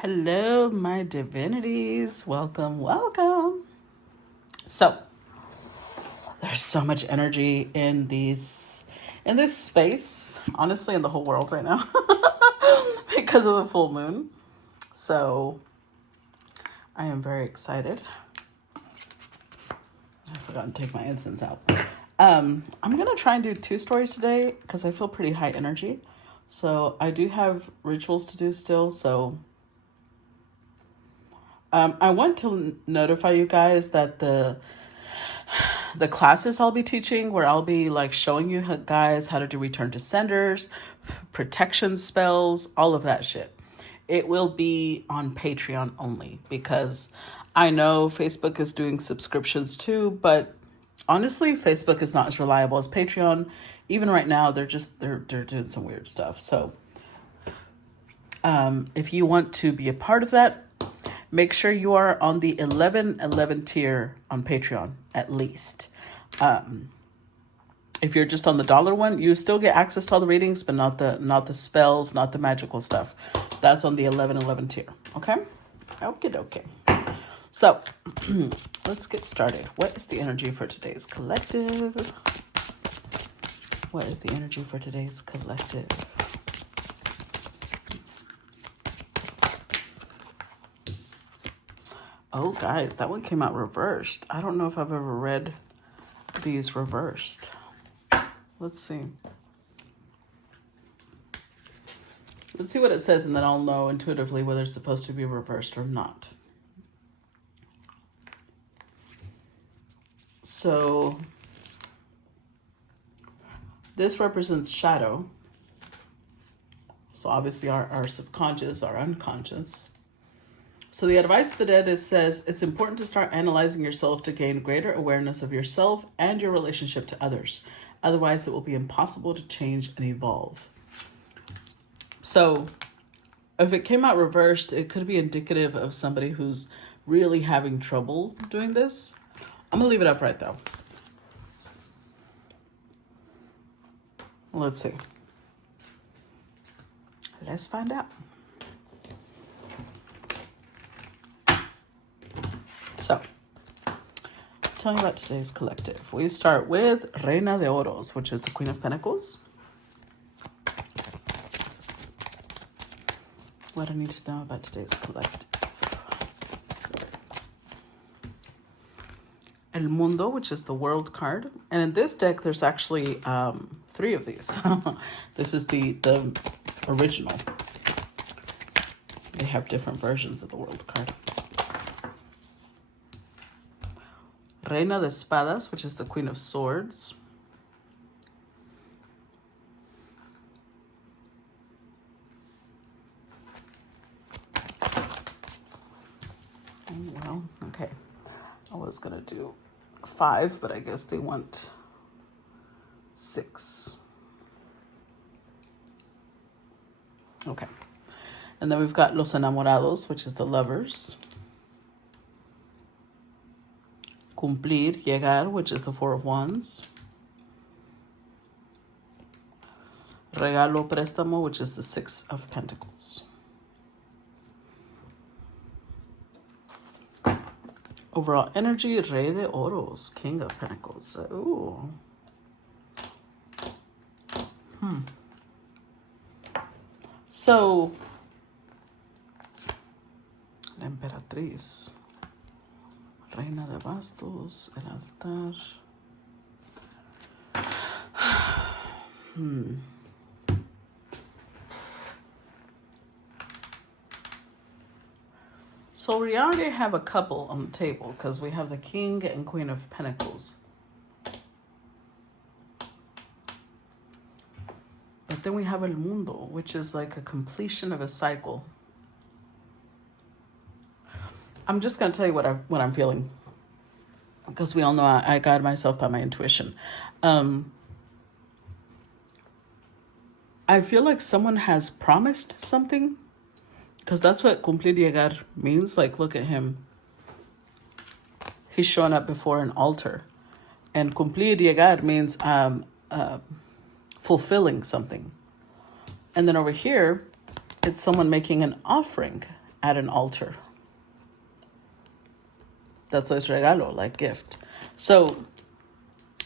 Hello, my divinities. Welcome, welcome. So, there's so much energy in this space, honestly, in the whole world right now, because of the full moon. So, I am very excited. I forgot to take my incense out. I'm gonna try and do 2 stories today because I feel pretty high energy. So I do have rituals to do still. So I want to notify you guys that the classes I'll be teaching, where I'll be like showing you guys how to do return to senders, protection spells, all of that shit. It will be on Patreon only because I know Facebook is doing subscriptions too, but honestly, Facebook is not as reliable as Patreon. Even right now, they're doing some weird stuff. So if you want to be a part of that, make sure you are on the 11 tier on Patreon, at least. If you're just on the dollar one, you still get access to all the readings, but not the spells, not the magical stuff. That's on the 11 tier. Okay? Okay. So, let's get started. What is the energy for today's collective? What is the energy for today's collective? Oh, guys, that one came out reversed. I don't know if I've ever read these reversed. Let's see. Let's see what it says, and then I'll know intuitively whether it's supposed to be reversed or not. So, this represents shadow. So obviously our subconscious, our unconscious. So the advice of the dead says, it's important to start analyzing yourself to gain greater awareness of yourself and your relationship to others. Otherwise, it will be impossible to change and evolve. So if it came out reversed, it could be indicative of somebody who's really having trouble doing this. I'm going to leave it upright, though. Let's see. Let's find out. So, tell me about today's collective. We start with Reina de Oros, which is the Queen of Pentacles. What do I need to know about today's collective? El Mundo, which is the World card. And in this deck, there's actually 3 of these. This is the original. They have different versions of the World card. Reina de Espadas, which is the Queen of Swords. Oh, well, okay. I was going to do 5, but I guess they want 6. Okay. And then we've got Los Enamorados, which is the Lovers. Cumplir, llegar, which is the 4 of Wands. Regalo, préstamo, which is the 6 of Pentacles. Overall energy, Rey de Oros, King of Pentacles. Ooh. So, la Emperatriz. Reina de Bastos, el altar. So we already have a couple on the table because we have the King and Queen of Pentacles. But then we have El Mundo, which is like a completion of a cycle. I'm just going to tell you what I'm feeling, because we all know I guide myself by my intuition. I feel like someone has promised something, because that's what cumplir llegar means. Like, look at him. He's showing up before an altar. And cumplir llegar means fulfilling something. And then over here, it's someone making an offering. at an altar. That's why it's regalo, like gift. So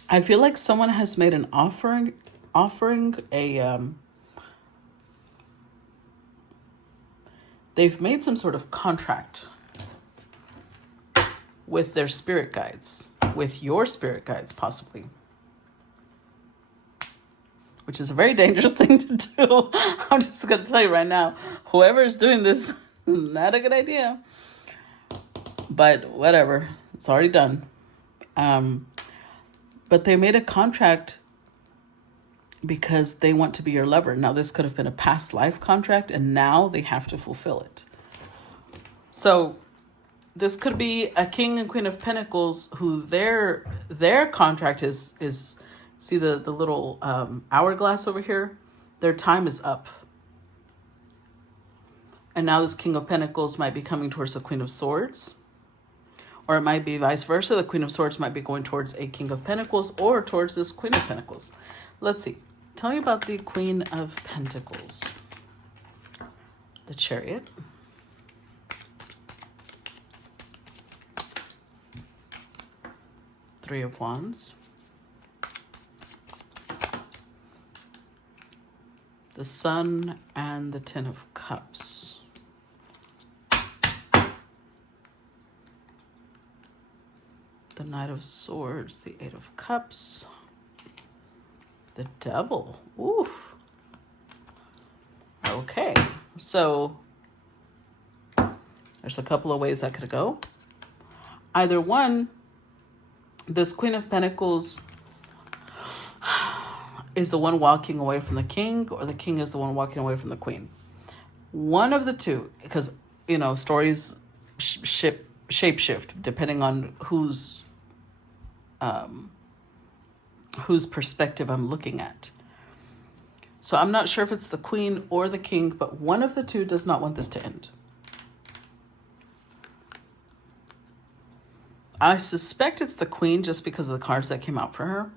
I feel like someone has made an offering they've made some sort of contract with their spirit guides, with your spirit guides possibly, which is a very dangerous thing to do. I'm just going to tell you right now, whoever is doing this, not a good idea. But whatever, it's already done. But they made a contract because they want to be your lover. Now, this could have been a past life contract, and now they have to fulfill it. So this could be a king and queen of pentacles who their contract is see the little hourglass over here? Their time is up. And now this king of pentacles might be coming towards the queen of swords. Or it might be vice versa. The queen of swords might be going towards a king of pentacles or towards this queen of pentacles. Let's see. Tell me about the queen of pentacles. The chariot. Three of wands. The sun and the ten of cups. The knight of swords, the eight of cups. The devil. Oof. Okay. So there's a couple of ways that could go. Either one, this queen of pentacles is the one walking away from the king, or the king is the one walking away from the queen. One of the two, because, you know, stories shapeshift depending on whose perspective I'm looking at. So I'm not sure if it's the queen or the king, but one of the two does not want this to end. I suspect it's the queen just because of the cards that came out for her.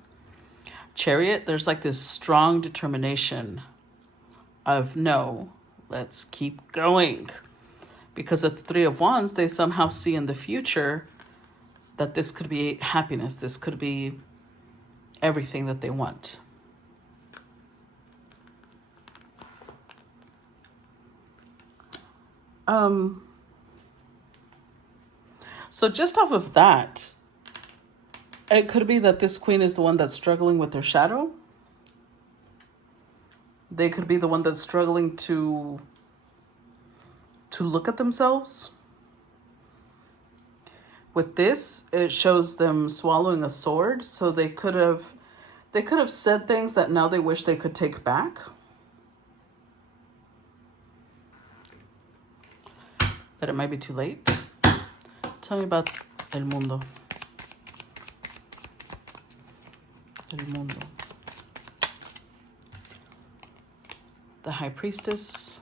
Chariot, there's like this strong determination of no, let's keep going. Because at the Three of Wands, they somehow see in the future that this could be happiness. This could be everything that they want. So just off of that, it could be that this queen is the one that's struggling with their shadow. They could be the one that's struggling to look at themselves. With this, it shows them swallowing a sword. So they could have said things that now they wish they could take back. But it might be too late. Tell me about El Mundo. El Mundo. The High Priestess.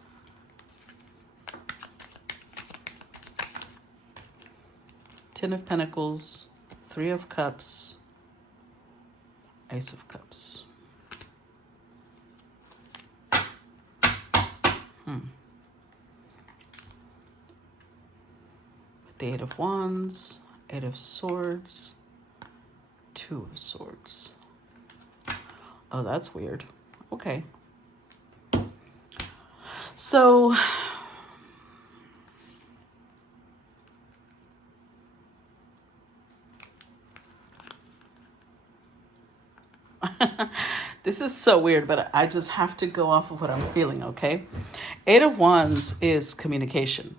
Ten of Pentacles. Three of Cups. Ace of Cups. The Eight of Wands. Eight of Swords. Two of Swords. Oh, that's weird. Okay. So this is so weird, but I just have to go off of what I'm feeling, okay? Eight of Wands is communication.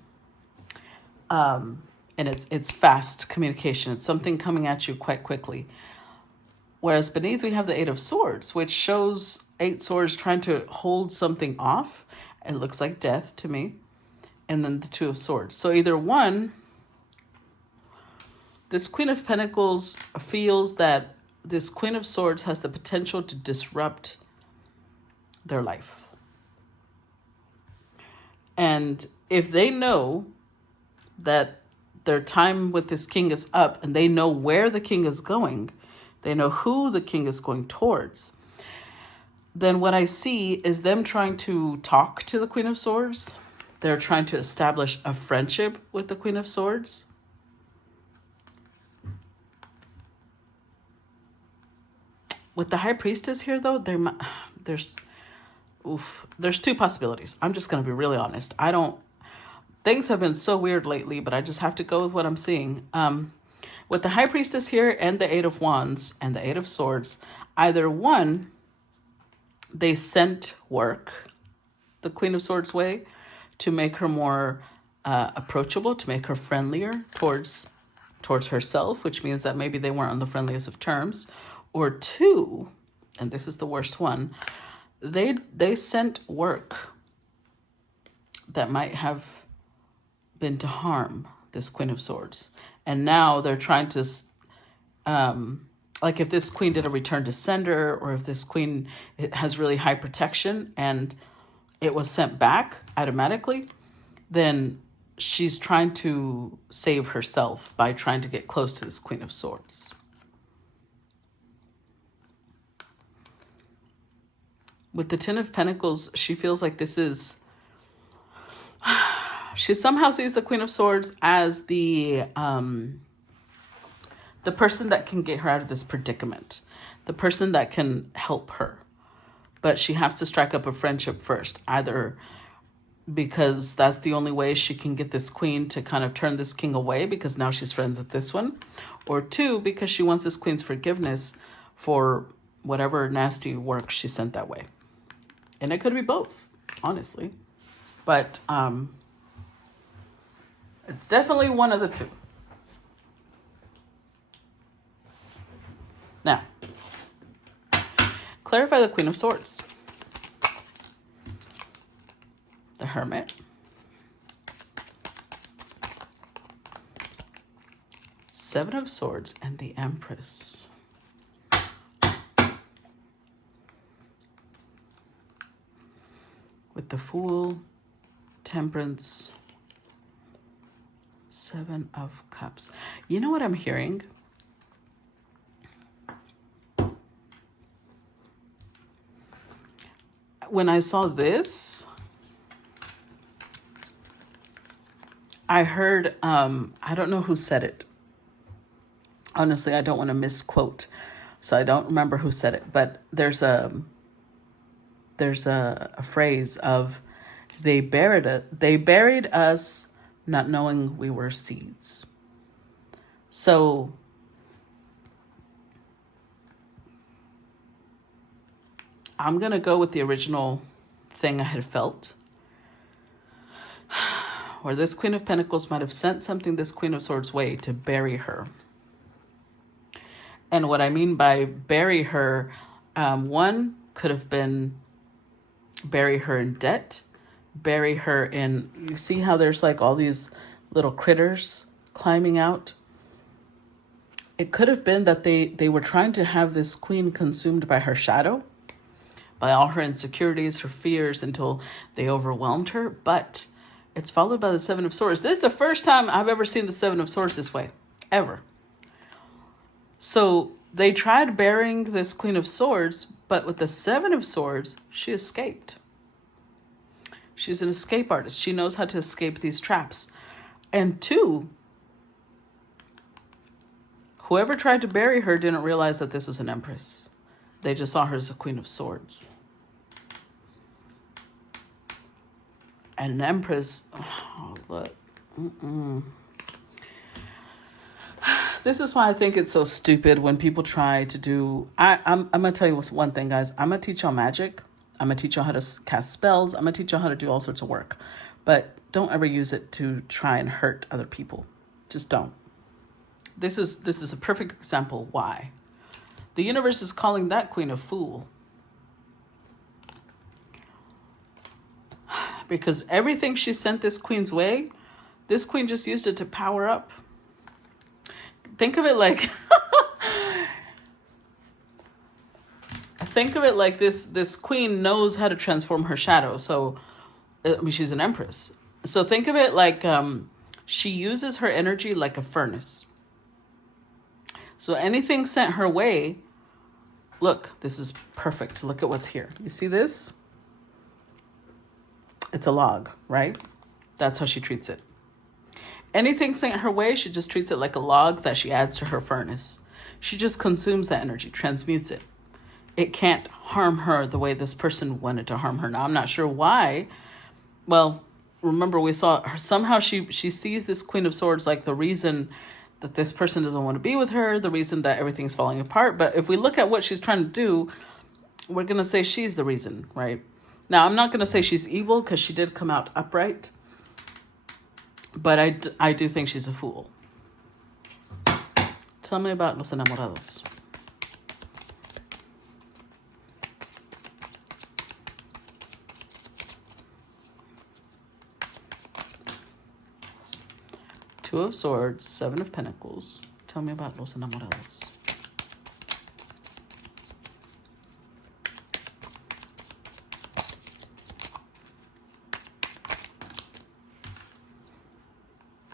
And it's fast communication. It's something coming at you quite quickly. Whereas beneath we have the Eight of Swords, which shows eight swords trying to hold something off. It looks like death to me. And then the Two of Swords. So either one, this Queen of Pentacles feels that this Queen of Swords has the potential to disrupt their life. And if they know that their time with this king is up and they know where the king is going, they know who the king is going towards, then what I see is them trying to talk to the Queen of Swords, they're trying to establish a friendship with the Queen of Swords. With the High Priestess here, though, there's two possibilities. I'm just going to be really honest. Things have been so weird lately, but I just have to go with what I'm seeing. With the High Priestess here and the Eight of Wands and the Eight of Swords, either one, they sent work the Queen of Swords way to make her more approachable, to make her friendlier towards herself, which means that maybe they weren't on the friendliest of terms. Or two, and this is the worst one, they sent work that might have been to harm this Queen of Swords. And now they're trying to, like if this queen did a return to sender, or if this queen has really high protection and it was sent back automatically, then she's trying to save herself by trying to get close to this Queen of Swords. With the Ten of Pentacles, she feels like this is... She somehow sees the Queen of Swords as the person that can get her out of this predicament. The person that can help her. But she has to strike up a friendship first. Either because that's the only way she can get this queen to kind of turn this king away, because now she's friends with this one. Or two, because she wants this queen's forgiveness for whatever nasty work she sent that way. And it could be both, honestly. But it's definitely one of the two. Now, clarify the Queen of Swords. The Hermit. Seven of Swords and the Empress. With the Fool, Temperance, Seven of Cups. You know what I'm hearing? When I saw this, I heard, I don't know who said it. Honestly, I don't want to misquote, so I don't remember who said it, but there's a phrase of, they buried us not knowing we were seeds. So I'm going to go with the original thing I had felt, where this Queen of Pentacles might have sent something this Queen of Swords way to bury her. And what I mean by bury her, one could have been bury her in debt, bury her in, you see how there's like all these little critters climbing out? It could have been that they were trying to have this queen consumed by her shadow, by all her insecurities, her fears, until they overwhelmed her. But it's followed by the Seven of Swords. This is the first time I've ever seen the Seven of Swords this way, ever. So they tried burying this Queen of Swords, but with the Seven of Swords, she escaped. She's an escape artist. She knows how to escape these traps. And two, whoever tried to bury her didn't realize that this was an Empress. They just saw her as a Queen of Swords. And an Empress, oh, look. This is why I think it's so stupid when people try to do... I'm going to tell you one thing, guys. I'm going to teach y'all magic. I'm going to teach y'all how to cast spells. I'm going to teach y'all how to do all sorts of work. But don't ever use it to try and hurt other people. Just don't. This is a perfect example why. The universe is calling that queen a fool. Because everything she sent this queen's way, this queen just used it to power up. Think of it like... Think of it like this queen knows how to transform her shadow. So, I mean, she's an empress. So think of it like she uses her energy like a furnace. So anything sent her way, look, this is perfect. Look at what's here. You see this? It's a log, right? That's how she treats it. Anything sent her way, she just treats it like a log that she adds to her furnace. She just consumes that energy, transmutes it. It can't harm her the way this person wanted to harm her. Now, I'm not sure why. Well, remember we saw her, somehow she sees this Queen of Swords like the reason that this person doesn't want to be with her, the reason that everything's falling apart. But if we look at what she's trying to do, we're going to say she's the reason, right? Now, I'm not going to say she's evil because she did come out upright. But I do think she's a fool. Tell me about Los Enamorados. Two of Swords, Seven of Pentacles. Tell me about Los Enamorados.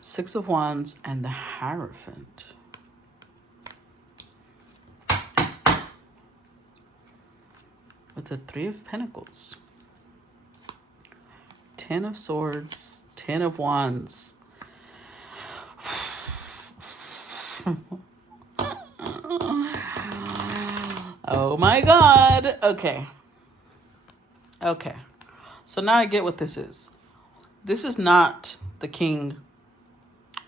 Six of Wands and the Hierophant. With the Three of Pentacles. 10 of Swords, 10 of Wands. Oh my God. Okay. Okay. So now I get what this is. This is not the king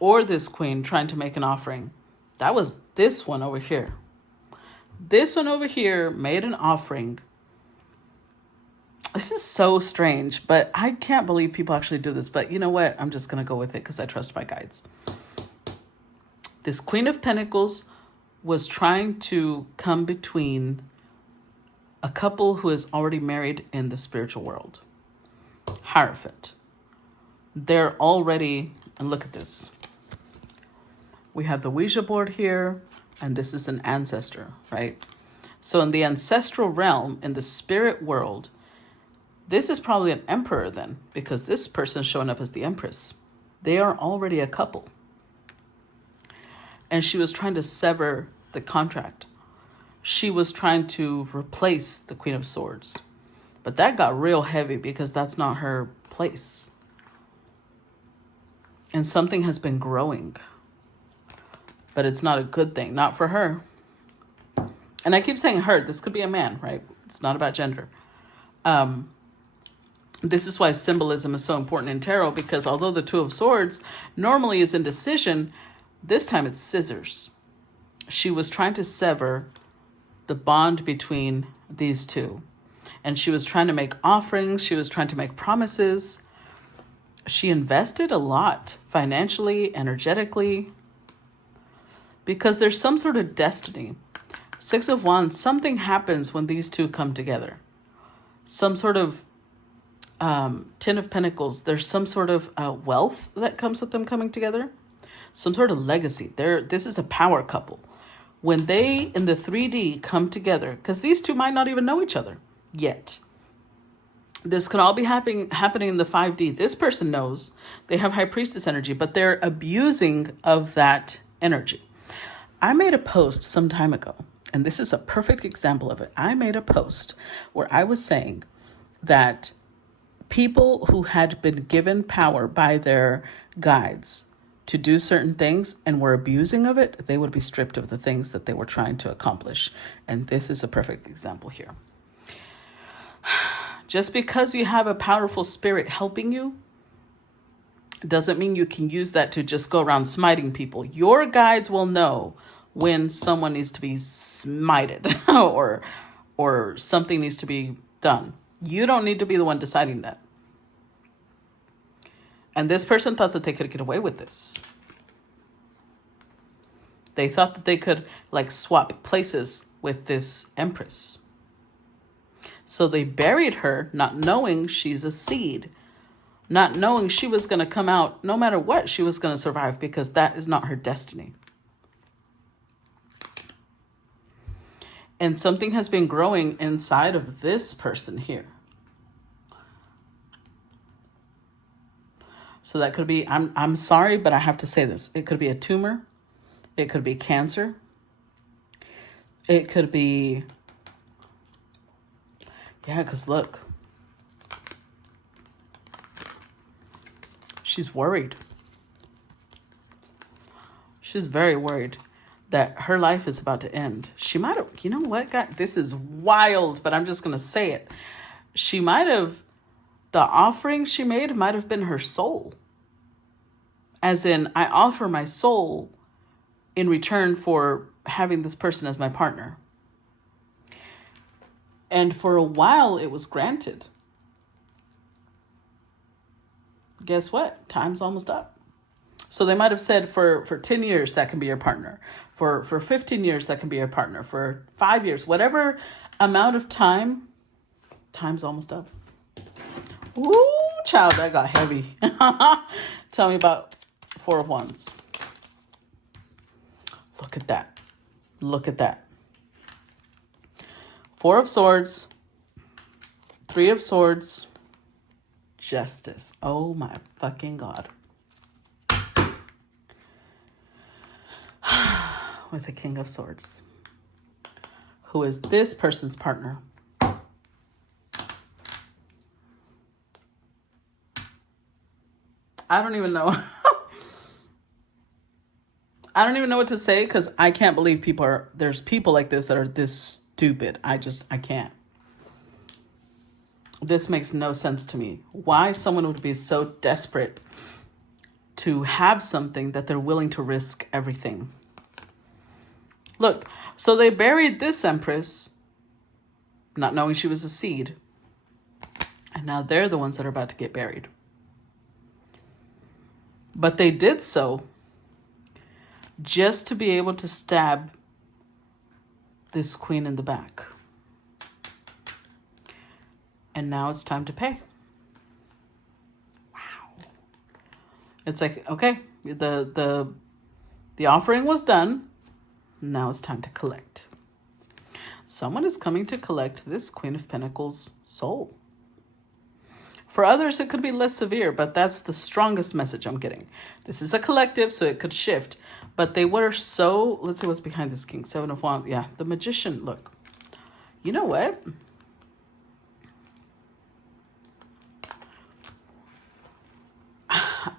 or this queen trying to make an offering. That was this one over here. This one over here made an offering. This is so strange, but I can't believe people actually do this. But you know what? I'm just going to go with it because I trust my guides. This Queen of Pentacles was trying to come between a couple who is already married in the spiritual world. Hierophant. They're already, and look at this. We have the Ouija board here, and this is an ancestor, right? So in the ancestral realm, in the spirit world, this is probably an emperor then, because this person's showing up as the empress. They are already a couple. And she was trying to sever the contract. She was trying to replace the Queen of Swords. But that got real heavy because that's not her place. And something has been growing. But it's not a good thing, not for her. And I keep saying her, this could be a man, right? It's not about gender. This is why symbolism is so important in tarot, because although the Two of Swords normally is indecision, this time it's scissors. She was trying to sever the bond between these two. And she was trying to make offerings. She was trying to make promises. She invested a lot financially, energetically, because there's some sort of destiny. Six of Wands, something happens when these two come together. Some sort of 10 of Pentacles, there's some sort of wealth that comes with them coming together. Some sort of legacy. This is a power couple. When they, in the 3D, come together, because these two might not even know each other yet. This could all be happening in the 5D. This person knows they have High Priestess energy, but they're abusing of that energy. I made a post some time ago, and this is a perfect example of it. I made a post where I was saying that people who had been given power by their guides to do certain things and were abusing of it, they would be stripped of the things that they were trying to accomplish. And this is a perfect example here. Just because you have a powerful spirit helping you doesn't mean you can use that to just go around smiting people. Your guides will know when someone needs to be smited or something needs to be done. You don't need to be the one deciding that. And this person thought that they could get away with this. They thought that they could like swap places with this empress. So they buried her, not knowing she's a seed, not knowing she was going to come out no matter what, she was going to survive, because that is not her destiny. And something has been growing inside of this person here. So that could be, I'm sorry, but I have to say this. It could be a tumor. It could be cancer. It could be, yeah, because look. She's worried. She's very worried that her life is about to end. She might have, you know what, God, this is wild, but I'm just going to say it. She might have, the offering she made might have been her soul. As in, I offer my soul in return for having this person as my partner. And for a while, it was granted. Guess what? Time's almost up. So they might have said for 10 years, that can be your partner. For 15 years, that can be your partner. For 5 years, whatever amount of time, time's almost up. Ooh, child, that got heavy. Tell me about Four of Wands. Look at that. Look at that. Four of Swords. Three of Swords. Justice. Oh my fucking God. With the King of Swords. Who is this person's partner? I don't even know. I don't even know what to say because I can't believe there's people like this that are this stupid. I can't. This makes no sense to me. Why someone would be so desperate to have something that they're willing to risk everything. Look, so they buried this Empress, not knowing she was a seed. And now they're the ones that are about to get buried. But they did so just to be able to stab this queen in the back. And now it's time to pay. Wow. It's like, okay, the offering was done. Now it's time to collect. Someone is coming to collect this Queen of Pentacles soul. For others, it could be less severe, but that's the strongest message I'm getting. This is a collective, so it could shift. But they were so, let's see what's behind this King. Seven of Wands. Yeah, the Magician. Look, you know what?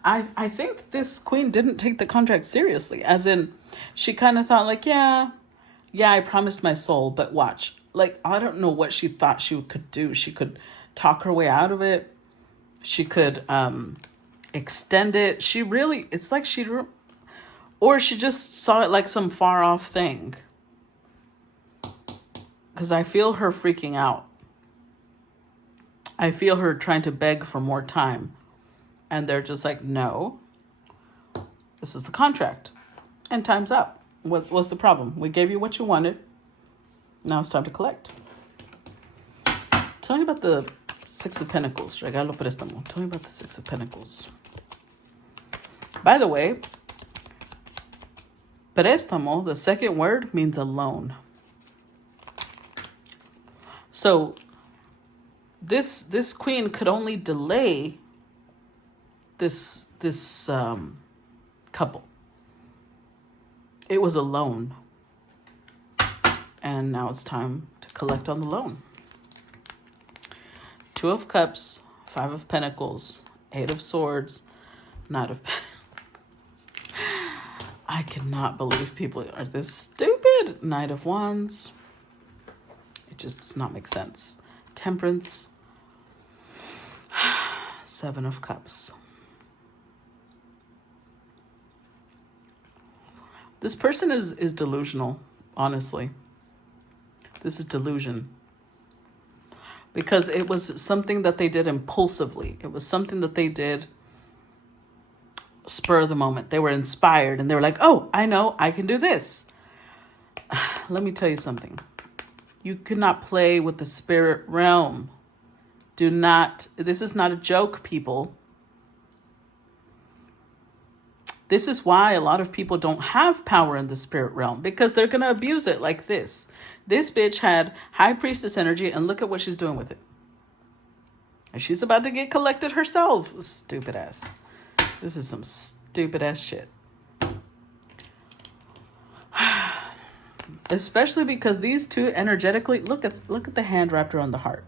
I think this queen didn't take the contract seriously. As in, she kind of thought like, yeah, I promised my soul, but watch. Like, I don't know what she thought she could do. She could talk her way out of it. She could extend it. It's like or she just saw it like some far off thing. Because I feel her freaking out. I feel her trying to beg for more time. And they're just like, no, this is the contract. And time's up. What's the problem? We gave you what you wanted. Now it's time to collect. Tell me about the Six of Pentacles. Regalo préstamo. Tell me about the Six of Pentacles. By the way, préstamo, the second word, means a loan. So this queen could only delay this couple. It was a loan. And now it's time to collect on the loan. Two of Cups, Five of Pentacles, Eight of Swords, Knight of Pentacles. I cannot believe people are this stupid. Knight of Wands. It just does not make sense. Temperance. Seven of Cups. This person is delusional, honestly. This is delusion. Because it was something that they did impulsively. It was something that they did spur of the moment. They were inspired and they were like, oh, I know, I can do this. Let me tell you something. You cannot play with the spirit realm. This is not a joke, people. This is why a lot of people don't have power in the spirit realm, because they're going to abuse it like this. This bitch had High Priestess energy, and look at what she's doing with it. And she's about to get collected herself. Stupid ass. This is some stupid ass shit. Especially because these two energetically, look at the hand wrapped around the heart.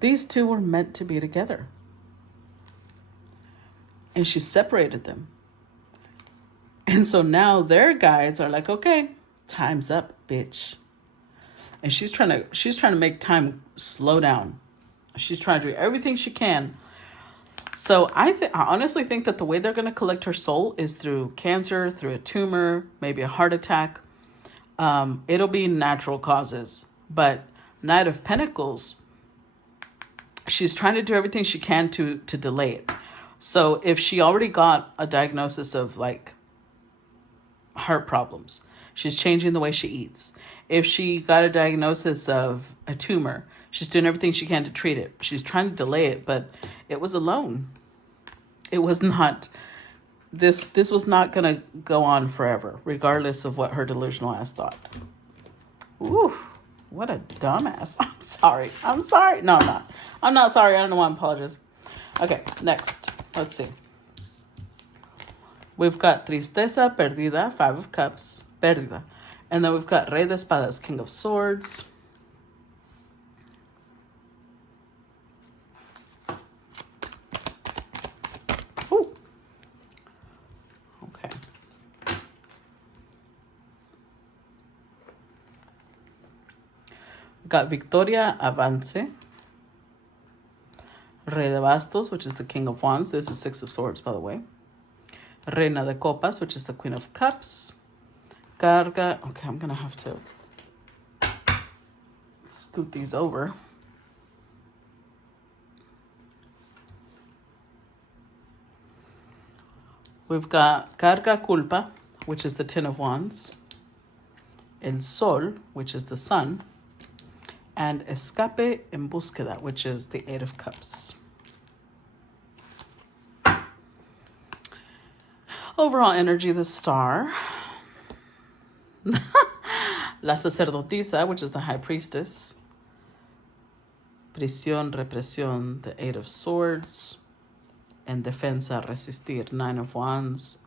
These two were meant to be together. and she separated them. And so now their guides are like, okay, time's up, bitch. And she's trying to make time slow down. She's trying to do everything she can. So I honestly think that the way they're going to collect her soul is through cancer, through a tumor, maybe a heart attack. It'll be natural causes. But Knight of Pentacles, she's trying to do everything she can to delay it. So if she already got a diagnosis of like heart problems, she's changing the way she eats. If she got a diagnosis of a tumor, she's doing everything she can to treat it. She's trying to delay it, but it was alone. It was not, this was not going to go on forever, regardless of what her delusional ass thought. Ooh, what a dumbass. I'm sorry. No, I'm not. I'm not sorry. I don't know why I'm apologizing. Okay, next. Let's see. We've got Tristeza, Perdida, Five of Cups, Perdida. And then we've got Rey de Espadas, King of Swords. Ooh. Okay. We've got Victoria Avance. Rey de Bastos, which is the King of Wands. This is Six of Swords, by the way. Reina de Copas, which is the Queen of Cups. Carga. Okay, I'm going to have to scoot these over. We've got Carga Culpa, which is the Ten of Wands. El Sol, which is the Sun. And Escape en Búsqueda, which is the Eight of Cups. Overall energy, the Star. La Sacerdotisa, which is the High Priestess. Prisión, Represión, the Eight of Swords. And Defensa, Resistir, Nine of Wands.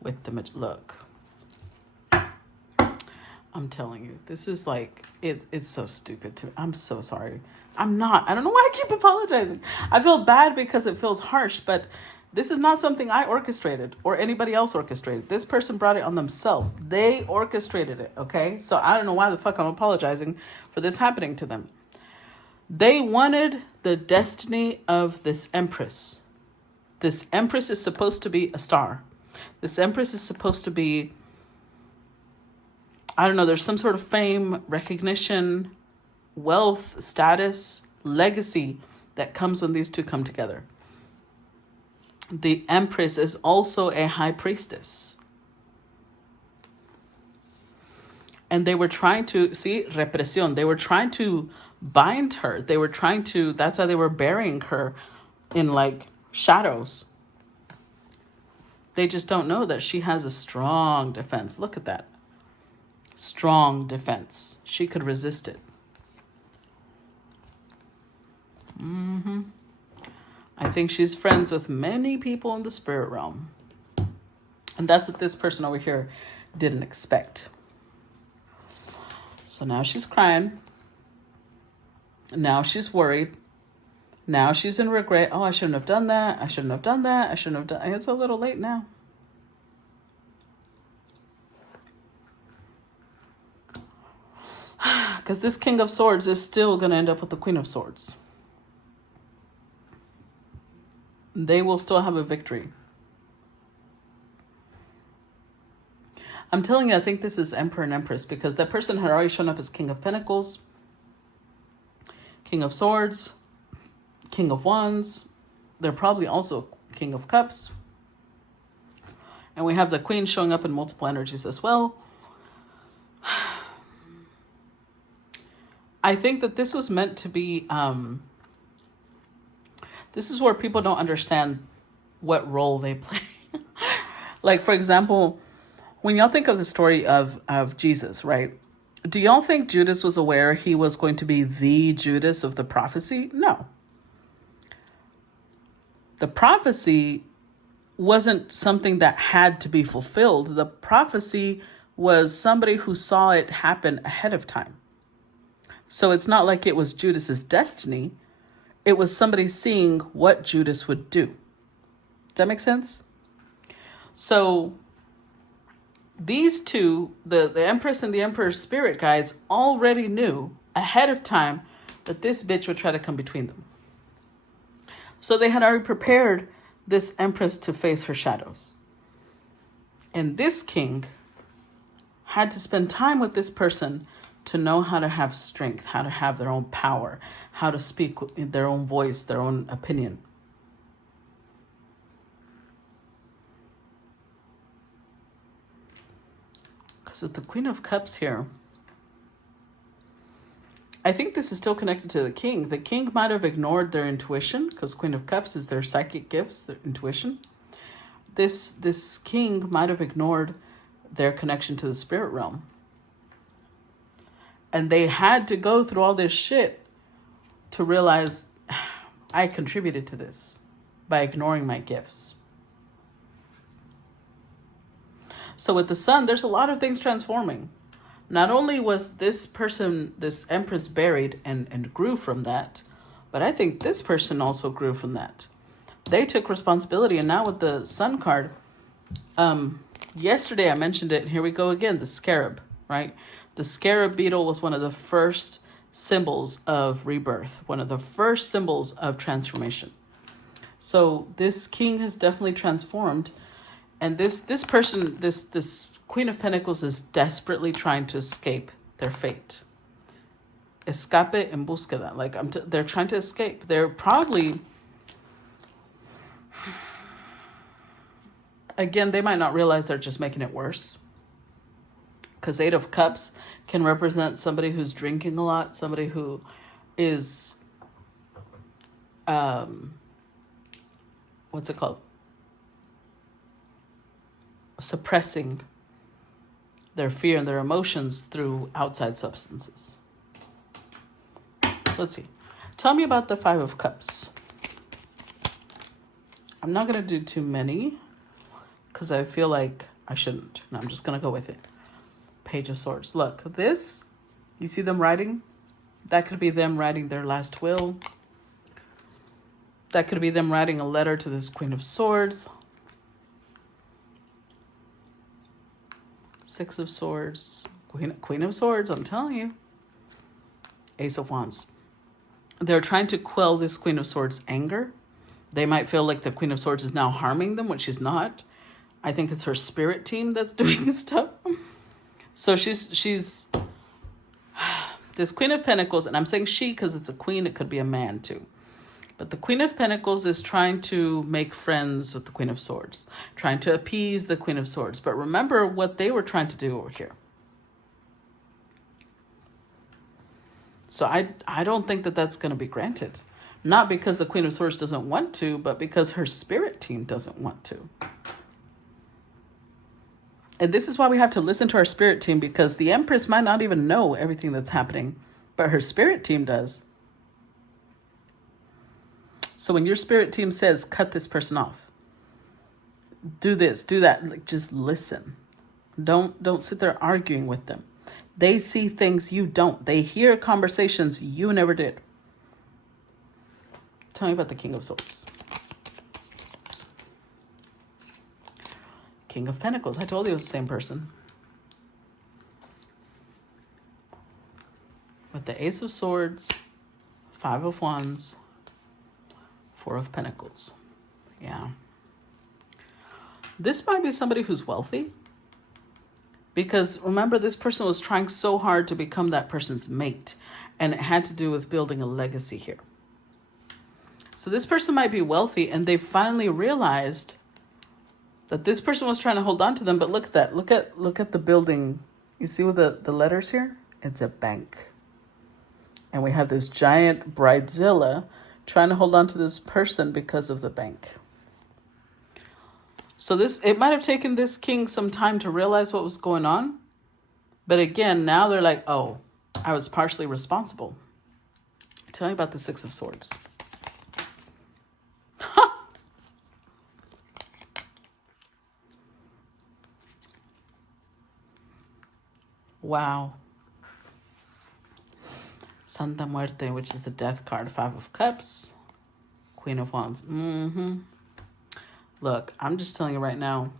With the look. I'm telling you, this is like, it's so stupid to me. I'm so sorry. I don't know why I keep apologizing. I feel bad because it feels harsh, but this is not something I orchestrated or anybody else orchestrated. This person brought it on themselves. They orchestrated it, okay? So I don't know why the fuck I'm apologizing for this happening to them. They wanted the destiny of this Empress. This Empress is supposed to be a star. This Empress is supposed to be, I don't know, there's some sort of fame, recognition, wealth, status, legacy that comes when these two come together. The Empress is also a high priestess. And they were trying to, see, represión, they were trying to bind her. They were trying to, that's why they were burying her in like shadows. They just don't know that she has a strong defense. Look at that. Strong defense. She could resist it. I think she's friends with many people in the spirit realm. And that's what this person over here didn't expect. So now she's crying. Now she's worried. Now she's in regret. Oh, I shouldn't have done that. I shouldn't have done that. I shouldn't have done. It's a little late now. Because this King of Swords is still going to end up with the Queen of Swords. They will still have a victory. I'm telling you, I think this is Emperor and Empress because that person had already shown up as King of Pentacles, King of Swords, King of Wands. They're probably also King of Cups. And we have the Queen showing up in multiple energies as well. I think that this was meant to be, this is where people don't understand what role they play. Like, for example, when y'all think of the story of Jesus, right? Do y'all think Judas was aware he was going to be the Judas of the prophecy? No. The prophecy wasn't something that had to be fulfilled. The prophecy was somebody who saw it happen ahead of time. So it's not like it was Judas's destiny. It was somebody seeing what Judas would do. that make sense? So these two, the Empress and the Emperor's spirit guides, already knew ahead of time that this bitch would try to come between them. So they had already prepared this Empress to face her shadows. And this king had to spend time with this person to know how to have strength, how to have their own power, how to speak in their own voice, their own opinion. Because with the Queen of Cups here, I think this is still connected to the king. The king might have ignored their intuition, because Queen of Cups is their psychic gifts, their intuition. This king might have ignored their connection to the spirit realm. And they had to go through all this shit to realize I contributed to this by ignoring my gifts. So with the sun, there's a lot of things transforming. Not only was this person, this Empress, buried and grew from that, but I think this person also grew from that. They took responsibility. And now with the sun card, yesterday I mentioned it. Here we go again, the scarab, right? The scarab beetle was one of the first symbols of rebirth, one of the first symbols of transformation. So this king has definitely transformed. And this person, this Queen of Pentacles, is desperately trying to escape their fate. Escape en búsqueda. Like they're trying to escape. They're probably, again, they might not realize they're just making it worse. Because Eight of Cups can represent somebody who's drinking a lot, somebody who is, what's it called? Suppressing their fear and their emotions through outside substances. Let's see. Tell me about the Five of Cups. I'm not going to do too many because I feel like I shouldn't. No, I'm just going to go with it. Page of Swords. Look, this, you see them writing? That could be them writing their last will. That could be them writing a letter to this Queen of Swords. Six of Swords. Queen of Swords, I'm telling you. Ace of Wands. They're trying to quell this Queen of Swords' anger. They might feel like the Queen of Swords is now harming them, which she's not. I think it's her spirit team that's doing this stuff. So she's this Queen of Pentacles, and I'm saying she because it's a queen, it could be a man too. But the Queen of Pentacles is trying to make friends with the Queen of Swords, trying to appease the Queen of Swords. But remember what they were trying to do over here. So I don't think that that's going to be granted. Not because the Queen of Swords doesn't want to, but because her spirit team doesn't want to. And this is why we have to listen to our spirit team, because the Empress might not even know everything that's happening, but her spirit team does. So when your spirit team says, cut this person off, do this, do that, like, just listen. Don't sit there arguing with them. They see things you don't. They hear conversations you never did. Tell me about the King of Swords. King of Pentacles. I told you it was the same person. With the Ace of Swords, Five of Wands, Four of Pentacles. Yeah. This might be somebody who's wealthy. Because remember, this person was trying so hard to become that person's mate. And it had to do with building a legacy here. So this person might be wealthy, and they finally realized that this person was trying to hold on to them. But look at that. Look at the building. You see with the letters here? It's a bank. And we have this giant bridezilla trying to hold on to this person because of the bank. So it might have taken this king some time to realize what was going on. But again, now they're like, oh, I was partially responsible. Tell me about the Six of Swords. Wow. Santa Muerte, which is the death card. Five of Cups. Queen of Wands. Look, I'm just telling you right now,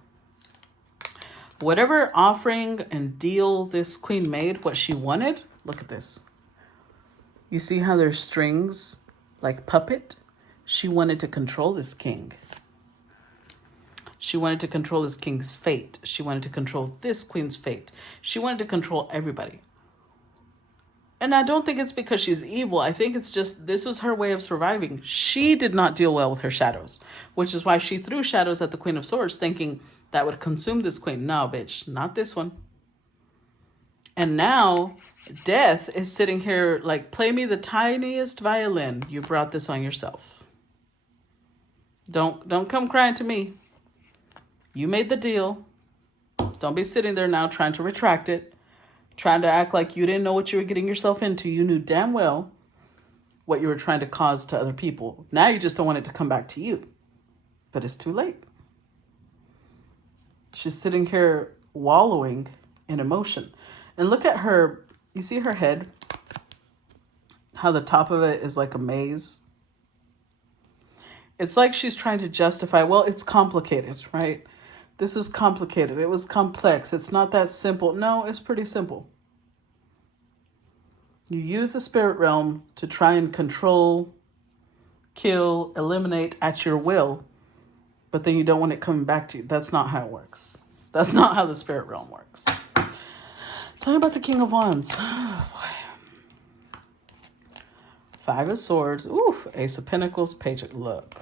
whatever offering and deal this queen made, what she wanted, look at this. You see how there's strings like puppet? She wanted to control this king. She wanted to control this king's fate. She wanted to control this queen's fate. She wanted to control everybody. And I don't think it's because she's evil. I think it's just this was her way of surviving. She did not deal well with her shadows, which is why she threw shadows at the Queen of Swords, thinking that would consume this queen. No, bitch, not this one. And now Death is sitting here like, play me the tiniest violin. You brought this on yourself. Don't come crying to me. You made the deal. Don't be sitting there now trying to retract it. Trying to act like you didn't know what you were getting yourself into. You knew damn well what you were trying to cause to other people. Now you just don't want it to come back to you. But it's too late. She's sitting here wallowing in emotion. And look at her. You see her head? How the top of it is like a maze. It's like she's trying to justify, well, it's complicated, right? This is complicated. It was complex. It's not that simple. No, it's pretty simple. You use the spirit realm to try and control, kill, eliminate at your will, but then you don't want it coming back to you. That's not how it works. That's not how the spirit realm works. Tell me about the King of Wands. Oh, boy. Five of Swords. Ooh, Ace of Pentacles. Page of Look.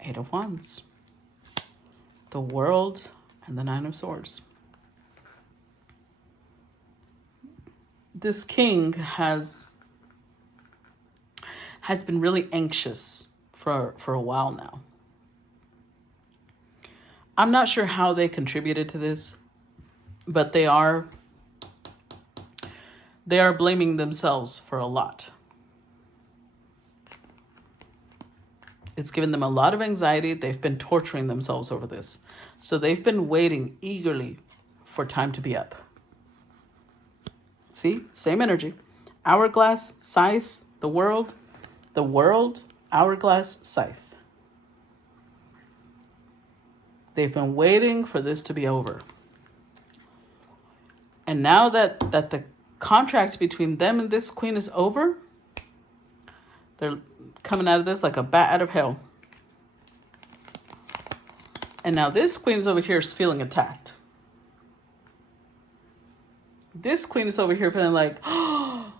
Eight of Wands, the World, and the Nine of Swords. This king has been really anxious for a while now. I'm not sure how they contributed to this, but they are blaming themselves for a lot. It's given them a lot of anxiety. They've been torturing themselves over this. So they've been waiting eagerly for time to be up. See? Same energy. Hourglass, scythe, the world, hourglass, scythe. They've been waiting for this to be over. And now that the contract between them and this queen is over, they're coming out of this like a bat out of hell. And now this queen's over here is feeling attacked. This queen is over here feeling like, oh,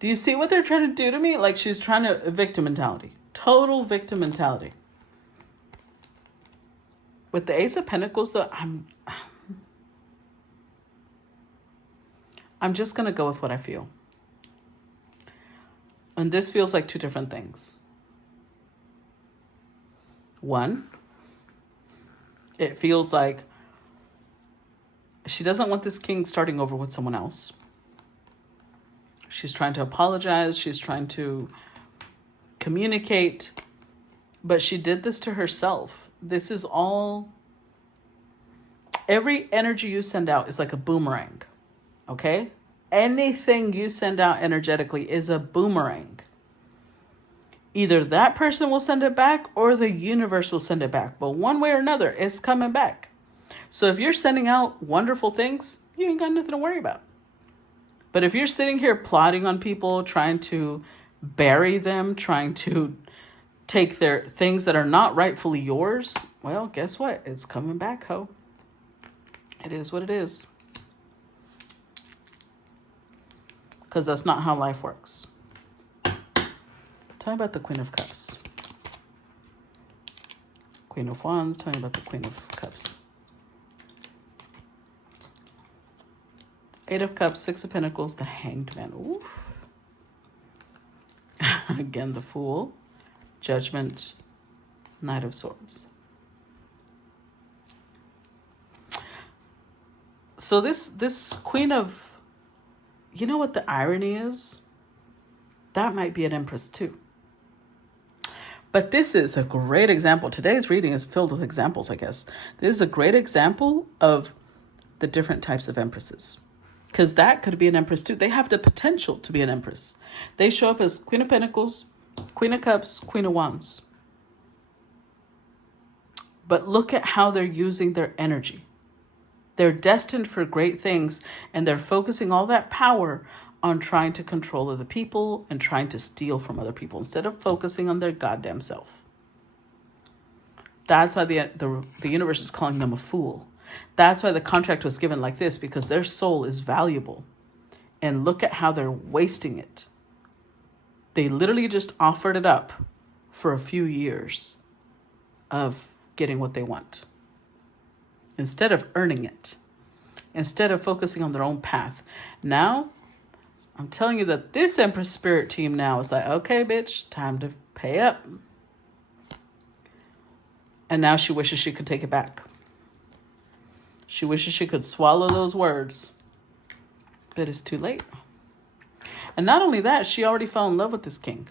do you see what they're trying to do to me? Like she's trying to, victim mentality. Total victim mentality. With the Ace of Pentacles, though, I'm just going to go with what I feel. And this feels like two different things. One, it feels like she doesn't want this king starting over with someone else. She's trying to apologize. She's trying to communicate. But she did this to herself. This is all... Every energy you send out is like a boomerang. Okay? Anything you send out energetically is a boomerang. Either that person will send it back or the universe will send it back. But one way or another, it's coming back. So if you're sending out wonderful things, you ain't got nothing to worry about. But if you're sitting here plotting on people, trying to bury them, trying to take their things that are not rightfully yours, well, guess what? It's coming back, ho. It is what it is. Because that's not how life works. Tell me about the Queen of Cups. Queen of Wands. Tell me about the Queen of Cups. Eight of Cups, Six of Pentacles, the Hanged Man. Oof. Again, the Fool. Judgment. Knight of Swords. So this Queen of... You know what the irony is? That might be an Empress too. But this is a great example. Today's reading is filled with examples, I guess. This is a great example of the different types of Empresses. Because that could be an Empress too. They have the potential to be an Empress. They show up as Queen of Pentacles, Queen of Cups, Queen of Wands. But look at how they're using their energy. They're destined for great things, and they're focusing all that power on trying to control other people and trying to steal from other people instead of focusing on their goddamn self. That's why the universe is calling them a fool. That's why the contract was given like this, because their soul is valuable. And look at how they're wasting it. They literally just offered it up for a few years of getting what they want, instead of earning it, instead of focusing on their own path. Now, I'm telling you that this Empress Spirit team now is like, okay, bitch, time to pay up. And now she wishes she could take it back. She wishes she could swallow those words, but it's too late. And not only that, she already fell in love with this king.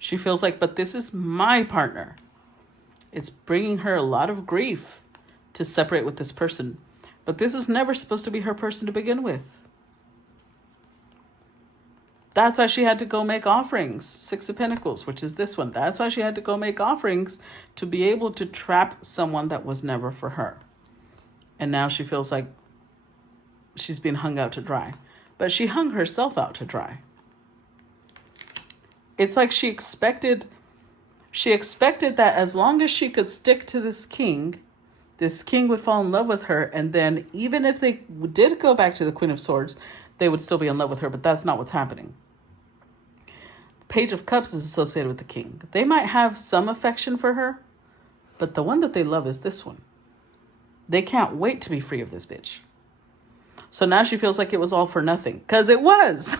She feels like, but this is my partner. It's bringing her a lot of grief to separate with this person. But this was never supposed to be her person to begin with. That's why she had to go make offerings. 6 of Pentacles, which is this one. That's why she had to go make offerings to be able to trap someone that was never for her. And now she feels like she's being hung out to dry. But she hung herself out to dry. It's like she expected that as long as she could stick to this king would fall in love with her. And then even if they did go back to the Queen of Swords, they would still be in love with her. But that's not what's happening. Page of Cups is associated with the king. They might have some affection for her, but the one that they love is this one. They can't wait to be free of this bitch. So now she feels like it was all for nothing. Because it was.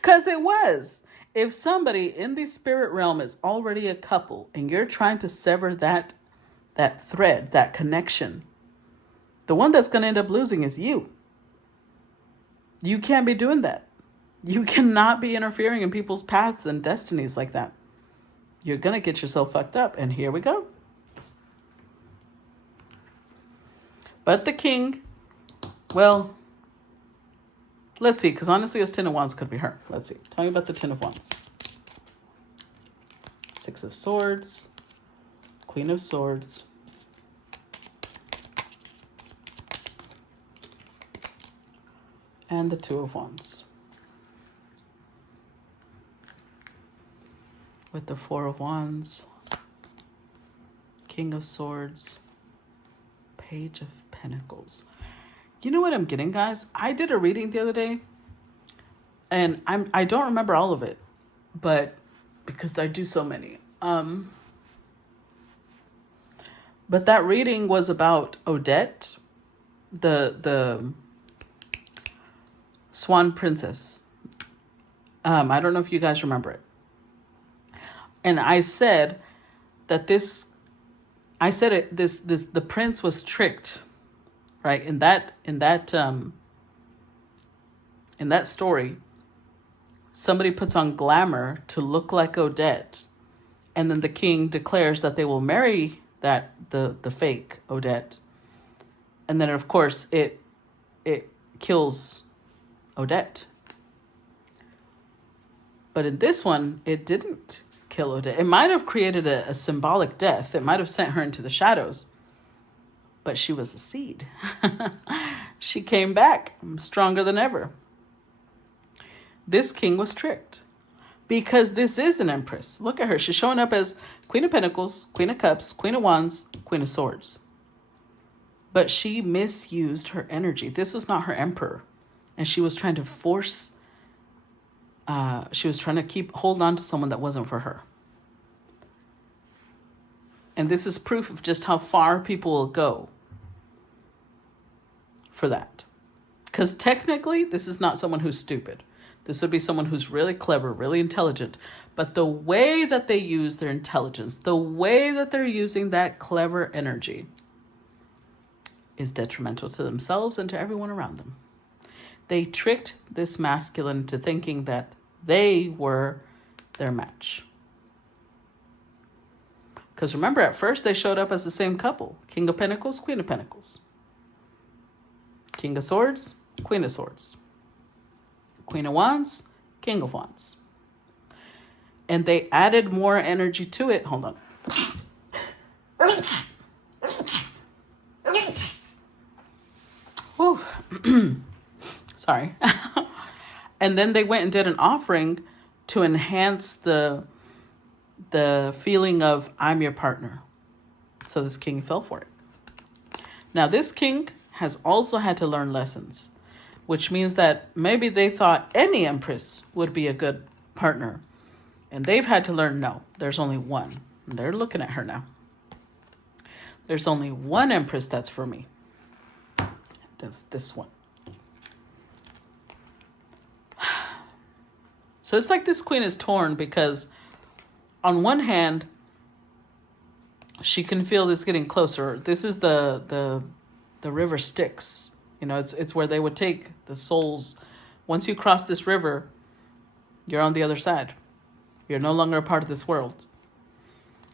Because it was. If somebody in the spirit realm is already a couple and you're trying to sever that thread, that connection, the one that's going to end up losing is you. You can't be doing that. You cannot be interfering in people's paths and destinies like that. You're going to get yourself fucked up. And here we go. But the king, well, let's see. Because honestly, this 10 of Wands could be her. Let's see. Tell me about the 10 of Wands. 6 of Swords. Queen of Swords. And the 2 of Wands. With the 4 of Wands. King of Swords. Page of Pentacles. You know what I'm getting, guys? I did a reading the other day. And I don't remember all of it. But because I do so many. But that reading was about Odette. The Swan Princess. I don't know if you guys remember it. And I said that the prince was tricked, right? In that story, somebody puts on glamour to look like Odette, and then the king declares that they will marry the fake Odette, and then of course it kills Odette. But in this one, it didn't kill Odette. It might have created a symbolic death. It might have sent her into the shadows. But she was a seed. She came back stronger than ever. This king was tricked. Because this is an empress. Look at her. She's showing up as Queen of Pentacles, Queen of Cups, Queen of Wands, Queen of Swords. But she misused her energy. This was not her emperor. And she was trying to force... she was trying to hold on to someone that wasn't for her. And this is proof of just how far people will go for that. Because technically, this is not someone who's stupid. This would be someone who's really clever, really intelligent. But the way that they use their intelligence, the way that they're using that clever energy is detrimental to themselves and to everyone around them. They tricked this masculine into thinking that they were their match. Because remember, at first they showed up as the same couple. King of Pentacles, Queen of Pentacles. King of Swords, Queen of Swords. Queen of Wands, King of Wands. and they added more energy to it. Hold on. Whew. Sorry. And then they went and did an offering to enhance the feeling of I'm your partner. So this king fell for it. Now this king has also had to learn lessons, which means that maybe they thought any empress would be a good partner. And they've had to learn, no, there's only one. And they're looking at her now. There's only one empress that's for me. That's this one. So it's like this queen is torn because on one hand, she can feel this getting closer. This is the river Styx. You know, it's where they would take the souls. Once you cross this river, you're on the other side. You're no longer a part of this world.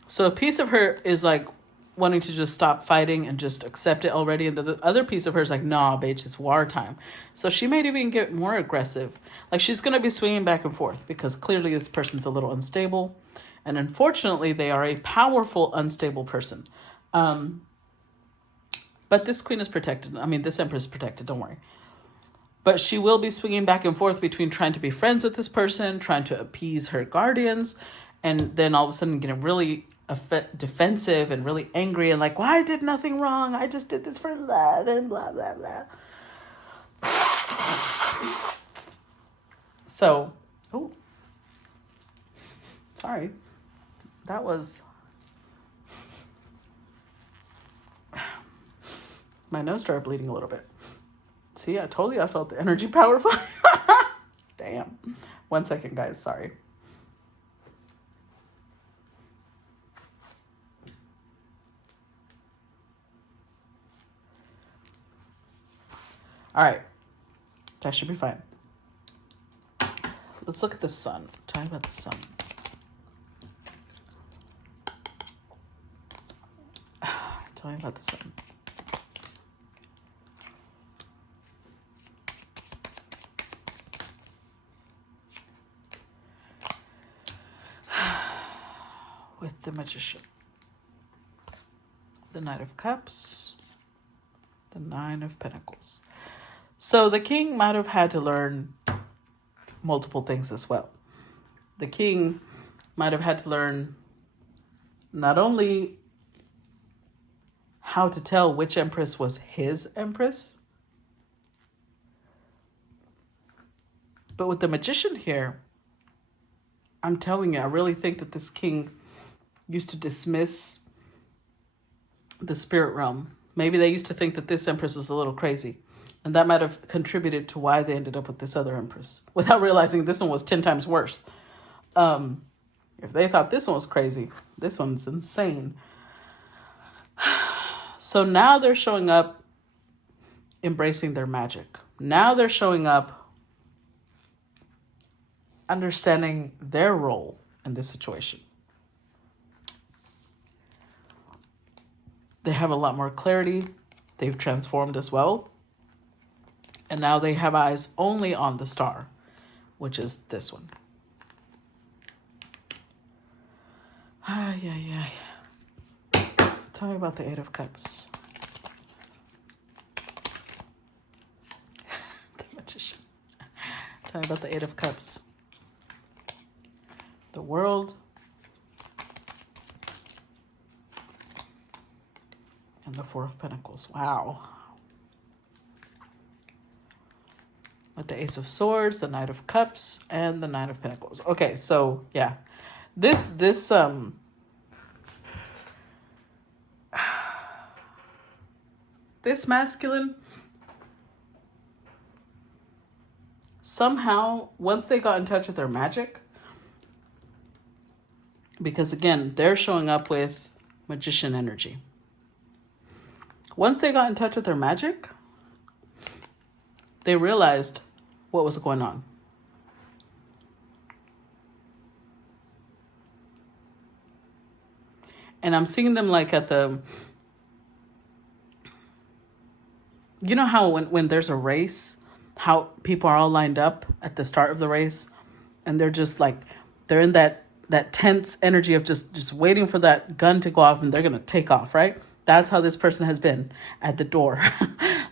So a piece of her is like wanting to just stop fighting and just accept it already. And the other piece of her is like, nah, bitch, it's wartime. So she might even get more aggressive. Like she's going to be swinging back and forth because clearly this person's a little unstable. And unfortunately, they are a powerful, unstable person. But this queen is protected. I mean, this empress is protected, don't worry. But she will be swinging back and forth between trying to be friends with this person, trying to appease her guardians, and then all of a sudden getting really defensive and really angry and like, well, I did nothing wrong. I just did this for love and blah, blah, blah. So, oh, sorry. That was, my nose started bleeding a little bit. See, I told you I felt the energy powerful. Damn. 1 second, guys. Sorry. All right. That should be fine. Let's look at the sun. Tell me about the sun. Tell me about the sun. With the Magician. The Knight of Cups. The Nine of Pentacles. So the king might have had to learn multiple things as well. The king might have had to learn not only how to tell which empress was his empress, but with the Magician here, I'm telling you, I really think that this king used to dismiss the spirit realm. Maybe they used to think that this empress was a little crazy. And that might have contributed to why they ended up with this other empress without realizing this one was 10 times worse. If they thought this one was crazy, this one's insane. So now they're showing up embracing their magic. Now they're showing up understanding their role in this situation. They have a lot more clarity. They've transformed as well. And now they have eyes only on the star, which is this one. Ay. Tell me about the Eight of Cups. The Magician. Tell me about the Eight of Cups. The World. And the Four of Pentacles. Wow. With the Ace of Swords, the Knight of Cups, and the Nine of Pentacles. Okay, so yeah. This masculine, somehow, once they got in touch with their magic, because again, they're showing up with Magician energy. Once they got in touch with their magic, they realized what was going on. And I'm seeing them like at the, you know how when there's a race, how people are all lined up at the start of the race and they're just like, they're in that that tense energy of just waiting for that gun to go off and they're going to take off, right? That's how this person has been at the door.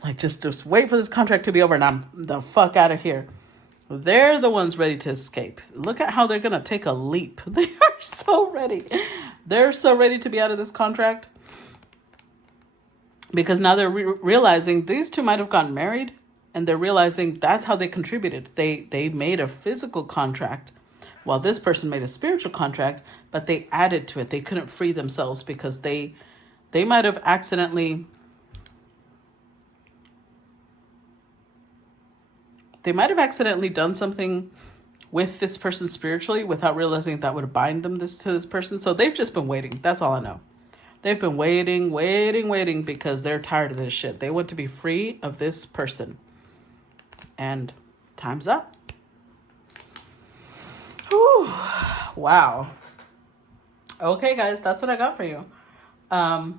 Like, just wait for this contract to be over and I'm the fuck out of here. They're the ones ready to escape. Look at how they're going to take a leap. They are so ready. They're so ready to be out of this contract. Because now they're realizing these two might have gotten married, and they're realizing that's how they contributed. They made a physical contract while this person made a spiritual contract, but they added to it. They couldn't free themselves because they might have accidentally done something with this person spiritually without realizing that would bind them to this person. So they've just been waiting. That's all I know. They've been waiting because they're tired of this shit. They want to be free of this person. And time's up. Whew. Wow. Okay, guys, that's what I got for you. I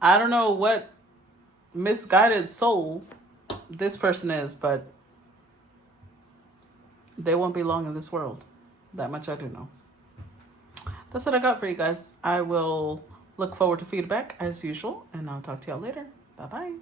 don't know what misguided soul this person is, but they won't be long in this world. That much I do know. That's what I got for you guys. I will look forward to feedback as usual, and I'll talk to y'all later. Bye-bye.